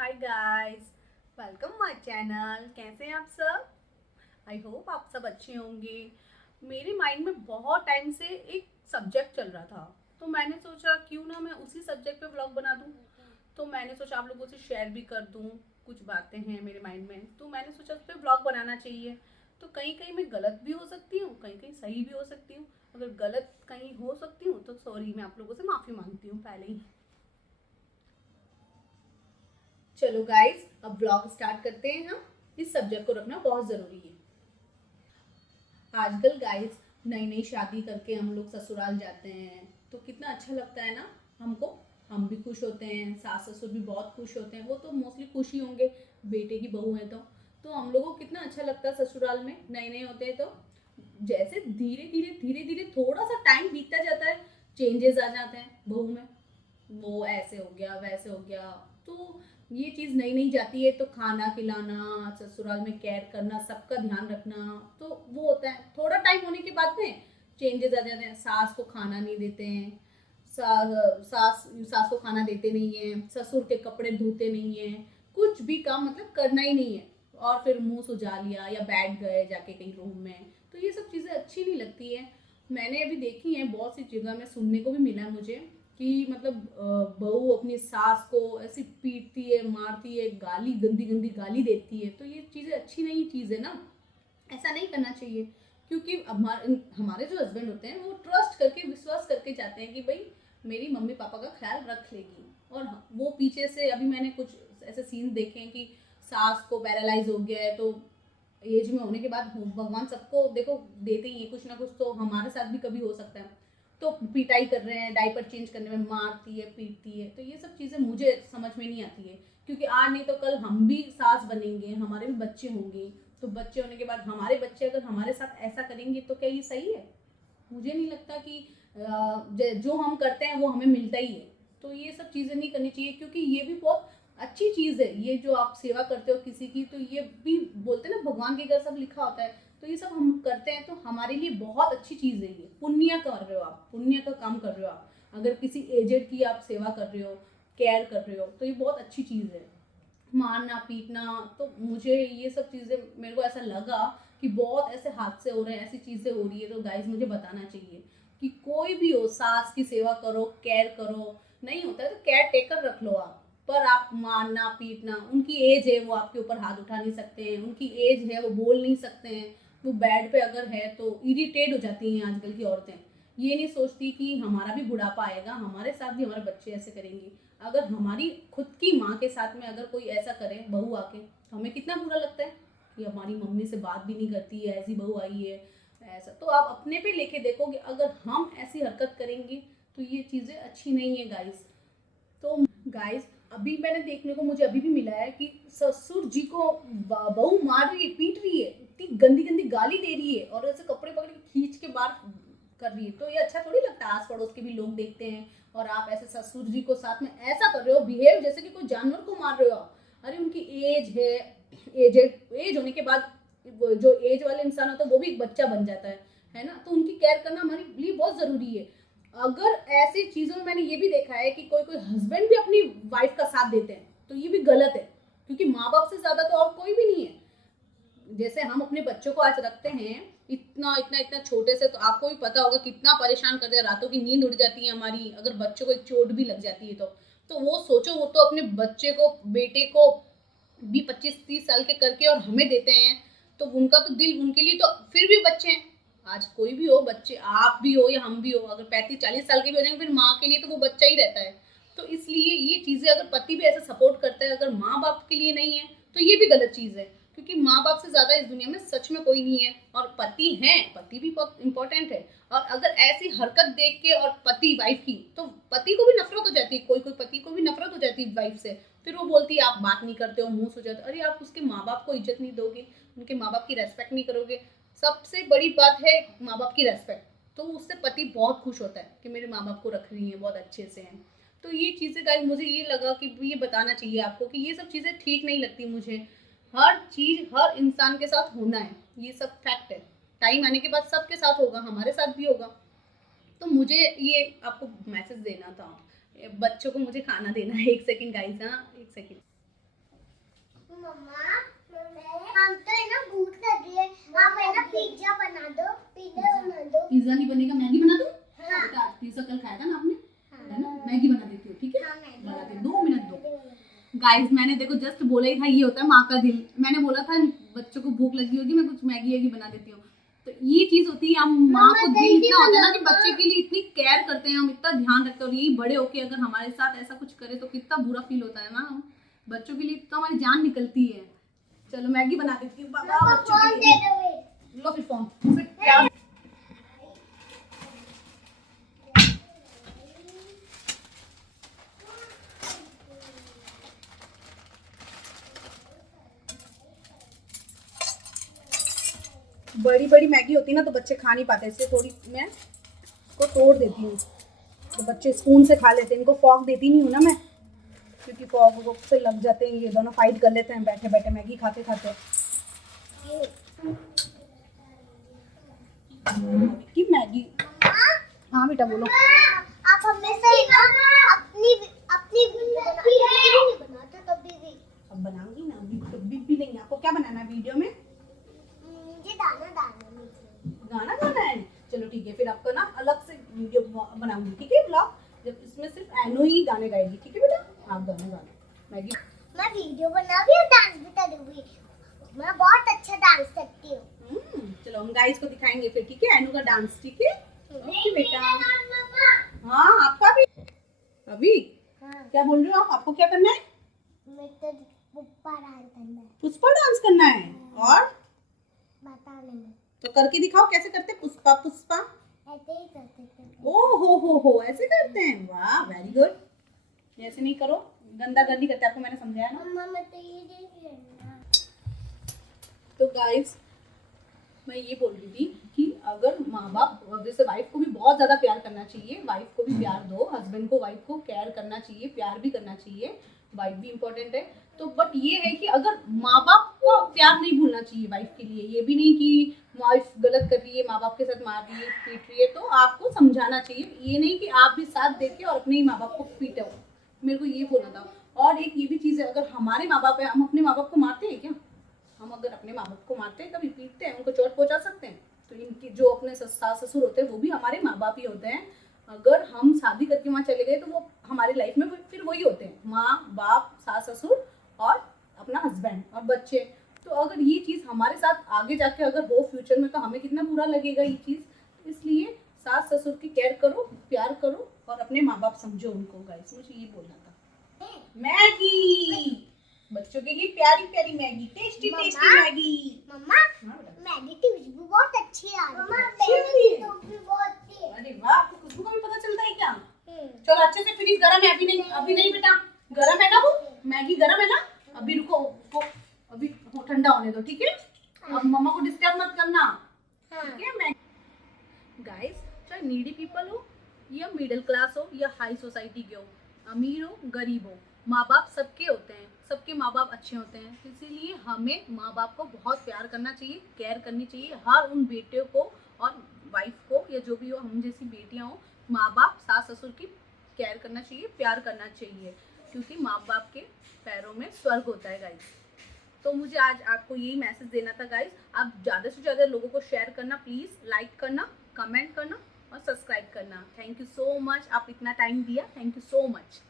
Hi guys, welcome my channel. कैसे हैं आप सब? आई होप आप सब अच्छे होंगे। मेरे माइंड में बहुत टाइम से एक सब्जेक्ट चल रहा था, तो मैंने सोचा क्यों ना मैं उसी सब्जेक्ट पे व्लॉग बना दूं। तो मैंने सोचा आप लोगों से शेयर भी कर दूं। कुछ बातें हैं मेरे माइंड में, तो मैंने सोचा उस पर व्लॉग बनाना चाहिए। तो कहीं कहीं मैं गलत भी हो सकती हूँ, कहीं कहीं सही भी हो सकती हूँ। अगर गलत कहीं हो सकती हूँ तो सॉरी, मैं आप लोगों से माफ़ी मांगती हूँ पहले ही। चलो गाइस, अब ब्लॉग स्टार्ट करते हैं। हम इस सब्जेक्ट को रखना बहुत ज़रूरी है। आजकल गाइस नई नई शादी करके हम लोग ससुराल जाते हैं तो कितना अच्छा लगता है ना हमको। हम भी खुश होते हैं, सास ससुर भी बहुत खुश होते हैं। वो तो मोस्टली खुश ही होंगे, बेटे की बहू है तो हम लोगों को कितना अच्छा लगता है ससुराल में नए नए होते हैं तो। जैसे धीरे धीरे थोड़ा सा टाइम बीतता जाता है, चेंजेस आ जाते हैं बहू में। वो ऐसे हो गया वैसे हो गया। तो ये चीज़ नई नई जाती है तो खाना खिलाना, ससुराल में केयर करना, सबका ध्यान रखना, तो वो होता है। थोड़ा टाइम होने के बाद में चेंजेस आ जाते हैं। सास को खाना नहीं देते हैं, सास सास को खाना देते नहीं है, ससुर के कपड़े धोते नहीं है, कुछ भी काम मतलब करना ही नहीं है। और फिर मुंह सुजा लिया या बैठ गए जाके कहीं रूम में। तो ये सब चीज़ें अच्छी नहीं लगती है। मैंने अभी देखी है बहुत सी जगह में, सुनने को भी मिला है मुझे कि मतलब बहू अपनी सास को ऐसी पीटती है, मारती है, गाली गंदी गंदी गाली देती है। तो ये चीज़ें अच्छी नहीं चीज़ है ना, ऐसा नहीं करना चाहिए। क्योंकि हमारे हमारे जो हस्बैंड होते हैं वो ट्रस्ट करके विश्वास करके जाते हैं कि भाई मेरी मम्मी पापा का ख्याल रख लेगी। और वो पीछे से अभी मैंने कुछ ऐसे सीन देखे हैं कि सास को पैरालाइज हो गया है, तो एज में होने के बाद भगवान सबको देखो देते ही है कुछ ना कुछ। तो हमारे साथ भी कभी हो सकता है। तो पिटाई कर रहे हैं, डायपर चेंज करने में मारती है, पीटती है। तो ये सब चीज़ें मुझे समझ में नहीं आती है। क्योंकि आज नहीं तो कल हम भी सास बनेंगे, हमारे भी बच्चे होंगे। तो बच्चे होने के बाद हमारे बच्चे अगर हमारे साथ ऐसा करेंगे तो क्या ये सही है? मुझे नहीं लगता कि जो हम करते हैं वो हमें मिलता ही है। तो ये सब चीज़ें नहीं करनी चाहिए, क्योंकि ये भी बहुत अच्छी चीज़ है। ये जो आप सेवा करते हो किसी की, तो ये भी बोलते हैं ना भगवान के घर सब लिखा होता है। तो ये सब हम करते हैं तो हमारे लिए बहुत अच्छी चीज़ है। ये पुण्य कर रहे हो आप, पुण्य का काम कर रहे हो आप। अगर किसी एजेड की आप सेवा कर रहे हो, केयर कर रहे हो, तो ये बहुत अच्छी चीज़ है। मारना पीटना, तो मुझे ये सब चीज़ें, मेरे को ऐसा लगा कि बहुत ऐसे हादसे हो रहे हैं, ऐसी चीज़ें हो रही है। तो गाइज मुझे बताना चाहिए कि कोई भी हो, सास की सेवा करो, केयर करो। नहीं होता है तो केयर टेकर रख लो आप। पर आप मारना पीटना, उनकी एज है, वो आपके ऊपर हाथ उठा नहीं सकते हैं, उनकी एज है, वो बोल नहीं सकते हैं। वो बेड पे अगर है तो इरिटेट हो जाती हैं आजकल की औरतें। ये नहीं सोचती कि हमारा भी बुढ़ापा आएगा, हमारे साथ भी हमारे बच्चे ऐसे करेंगे। अगर हमारी खुद की माँ के साथ में अगर कोई ऐसा करे बहू आके, तो हमें कितना बुरा लगता है कि हमारी मम्मी से बात भी नहीं करती है, ऐसी बहू आई है। ऐसा तो आप अपने पे लेके देखोगे, अगर हम ऐसी हरकत करेंगे तो ये चीज़ें अच्छी नहीं है गाइस। तो गाइस अभी मैंने देखने को मुझे अभी भी मिला है कि ससुर जी को बहू मार रही है, पीट रही है, इतनी गंदी गंदी गाली दे रही है और ऐसे कपड़े पकड़ के खींच के बाहर कर रही है। तो ये अच्छा थोड़ी लगता है, आस पड़ोस के भी लोग देखते हैं और आप ऐसे ससुर जी को साथ में ऐसा कर रहे हो, बिहेव जैसे कि कोई जानवर को मार रहे हो आप। अरे उनकी एज है, एज होने के बाद जो एज वाले इंसान होता है वो भी एक बच्चा बन जाता है ना। तो उनकी केयर करना हमारे लिए बहुत जरूरी है। अगर ऐसी चीजों में मैंने ये भी देखा है कि कोई कोई हस्बैंड भी अपनी वाइफ का साथ देते हैं, तो ये भी गलत है। क्योंकि माँ बाप से ज्यादा तो और कोई भी नहीं है। जैसे हम अपने बच्चों को आज रखते हैं, इतना इतना इतना छोटे से, तो आपको भी पता होगा कितना परेशान करते हैं, रातों की नींद उड़ जाती है हमारी अगर बच्चों को एक चोट भी लग जाती है तो वो सोचो, वो तो अपने बच्चे को, बेटे को भी 25-30 साल के करके और हमें देते हैं। तो उनका तो दिल, उनके लिए तो फिर भी बच्चे हैं। आज कोई भी हो, बच्चे आप भी हो या हम भी हो, अगर 35-40 साल के भी हो जाएंगे फिर माँ के लिए तो वो बच्चा ही रहता है। तो इसलिए ये चीज़ें, अगर पति भी ऐसा सपोर्ट करता है अगर माँ बाप के लिए नहीं है, तो ये भी गलत चीज़ है। क्योंकि माँ बाप से ज़्यादा इस दुनिया में सच में कोई नहीं है। और पति हैं, पति भी बहुत इंपॉर्टेंट है। और अगर ऐसी हरकत देख के और पति वाइफ की, तो पति को भी नफरत हो जाती है, कोई कोई पति को भी नफरत हो जाती है वाइफ से। फिर वो बोलती है आप बात नहीं करते हो, मुंह सुझाते हो। अरे आप उसके माँ बाप को इज्जत नहीं दोगे, उनके माँ बाप की रेस्पेक्ट नहीं करोगे। सबसे बड़ी बात है माँ बाप की रेस्पेक्ट। तो उससे पति बहुत खुश होता है कि मेरे माँ बाप को रख रही हैं, बहुत अच्छे से हैं। तो ये चीज़ें गाइस मुझे ये लगा कि ये बताना चाहिए आपको कि ये सब चीज़ें ठीक नहीं लगती मुझे। हर चीज़ हर इंसान के साथ होना है, ये सब फैक्ट है। टाइम आने के बाद सबके साथ होगा, हमारे साथ भी होगा। तो मुझे ये आपको मैसेज देना था। बच्चों को मुझे खाना देना है। एक सेकंड गाइस, हाँ एक सेकंड। मम्मा हम तो है ना भूख लगी है, आप है ना पिज्जा बना दो, पिज्जा नहीं बनेगा, मैगी बना दूं? हाँ। बेटा पिज्जा कल खाया था ना आपने, हाँ। है ना? मैगी बना देती हूँ, ठीक है? हाँ, मैगी बना दे, 2 मिनट दो। गाइस मैंने देखो जस्ट बोला ही था, ये होता है माँ का दिल। मैंने बोला था बच्चों को भूख लगी होगी, मैं कुछ मैगी वैगी बना देती हूँ। तो ये चीज होती है, हम माँ को दिल इतना होता है ना कि बच्चे के लिए इतनी केयर करते हैं, हम इतना ध्यान रखते हैं, और यही बड़े होके अगर हमारे साथ ऐसा कुछ करे तो कितना बुरा फील होता है ना। हम बच्चों के लिए तो हमारी जान निकलती है। चलो मैगी बना देती हूँ बाबा बच्चों के लिए। लो फिर फोन, फिर क्या? बड़ी बड़ी मैगी होती है ना तो बच्चे खा नहीं पाते, इसलिए थोड़ी मैं इसको तोड़ देती हूँ तो बच्चे स्पून से खा लेते हैं। इनको फॉक देती नहीं हूँ ना मैं, क्योंकि फॉक से लग जाते हैं, ये दोनों फाइट कर लेते हैं बैठे बैठे मैगी खाते खाते। की मैगी। हाँ बेटा बोलो। आप हमेशा ही ना अपनी अपनी वीडियो नहीं बनाते कभी भी। अब बनाऊंगी ना, अभी भी नहीं। आपको क्या बनाना है वीडियो में? मुझे गाना गाना मुझे। गाना गाना है? चलो ठीक है, फिर आपको ना अलग से वीडियो बनाऊंगी, ठीक है? ब्लॉग जब इसमें सिर्फ एनो ही गाने गाएगी, ठीक है बेटा? आप गाने गाना, मैगी। मैं वीडियो बनाऊंगी और डांस भी करूंगी, मैं बहुत अच्छा डांस करती हूँ। चलो हम गाइस को दिखाएंगे फिर, ठीक है? एनो का डांस, ठीक है? ओके बेटा। मम्मा हाँ आपका भी। अभी हाँ, क्या बोल रहे हो आप? आपको क्या करना है? मैं तो पुष्पा डांस करना है। पुष्पा डांस करना है? और बता नहीं, तो करके दिखाओ कैसे करते हैं पुष्पा। पुष्पा ऐसे ही करते थे। ओ हो ऐसे करते हैं? वाह वेरी गुड। ऐसे नहीं करो, गंदा गंदी करते हैं, आपको मैंने समझाया ना। मम्मा मैं तो ये देख रही हूँ ना। तो गाइस मैं ये बोल रही थी कि अगर माँ बाप, जैसे वाइफ को भी बहुत ज्यादा प्यार करना चाहिए, वाइफ को भी प्यार दो, हस्बैंड को वाइफ को केयर करना चाहिए, प्यार भी करना चाहिए, वाइफ भी इम्पोर्टेंट है। तो बट ये है कि अगर माँ बाप को प्यार नहीं भूलना चाहिए वाइफ के लिए, ये भी नहीं कि वाइफ गलत कर रही है, माँ बाप के साथ मार रही है, पीट रही है, तो आपको समझाना चाहिए। ये नहीं कि आप भी साथ देके और अपने ही माँ बाप को पीटे हो। मेरे को ये बोलना था। और एक ये भी चीज़ है, अगर हमारे माँ बाप है, हम अपने माँ बाप को मारते हैं क्या? हम अगर अपने माँ बाप को मारते हैं, कभी पीटते हैं, उनको चोट पहुंचा सकते हैं? तो इनकी जो अपने सास ससुर होते हैं वो भी हमारे माँ बाप ही होते हैं। अगर हम शादी करके वहाँ चले गए तो वो हमारी लाइफ में फिर वही होते हैं, माँ बाप, सास ससुर और अपना हस्बैंड और बच्चे। तो अगर ये चीज़ हमारे साथ आगे जाके अगर हो फ्यूचर में, तो हमें कितना बुरा लगेगा ये चीज़। इसलिए सास ससुर की केयर करो, प्यार करो और अपने माँ बाप समझो उनको। गाइस मुझे ये बोलना था। मैगी बच्चों के लिए प्यारी प्यारी मैगी, टेस्टी टेस्टी मैगी। मम्मा मैगी की खुशबू बहुत अच्छी आ रही है। मम्मा अच्छी आ मैगी रही की है? खुशबू बहुत अच्छी है। अरे वाह, आपको खुशबू का भी पता चलता है क्या? चलो अच्छे से फिनिश। गरम है? अभी नहीं बेटा, गरम है ना वो मैगी, गरम है ना? अभी रुको उसको, अभी ठंडा होने दो, ठीक है? अब मम्मा को डिस्टर्ब मत करना, ठीक है? मैगी गाइस, चाहे नीडी पीपल हो या मिडिल क्लास हो या हाई सोसाइटी के हो, अमीर हो गरीब हो, माँ बाप सबके होते हैं, सबके माँ बाप अच्छे होते हैं। इसीलिए हमें माँ बाप को बहुत प्यार करना चाहिए, केयर करनी चाहिए। हर उन बेटियों को और वाइफ को या जो भी हो, हम जैसी बेटियाँ हो, माँ बाप सास ससुर की केयर करना चाहिए, प्यार करना चाहिए, क्योंकि माँ बाप के पैरों में स्वर्ग होता है गाइस। तो मुझे आज आपको यही मैसेज देना था गाइस। आप ज़्यादा से ज़्यादा लोगों को शेयर करना प्लीज़, लाइक करना, कमेंट करना और सब्सक्राइब करना। थैंक यू सो मच, आप इतना टाइम दिया, थैंक यू सो मच।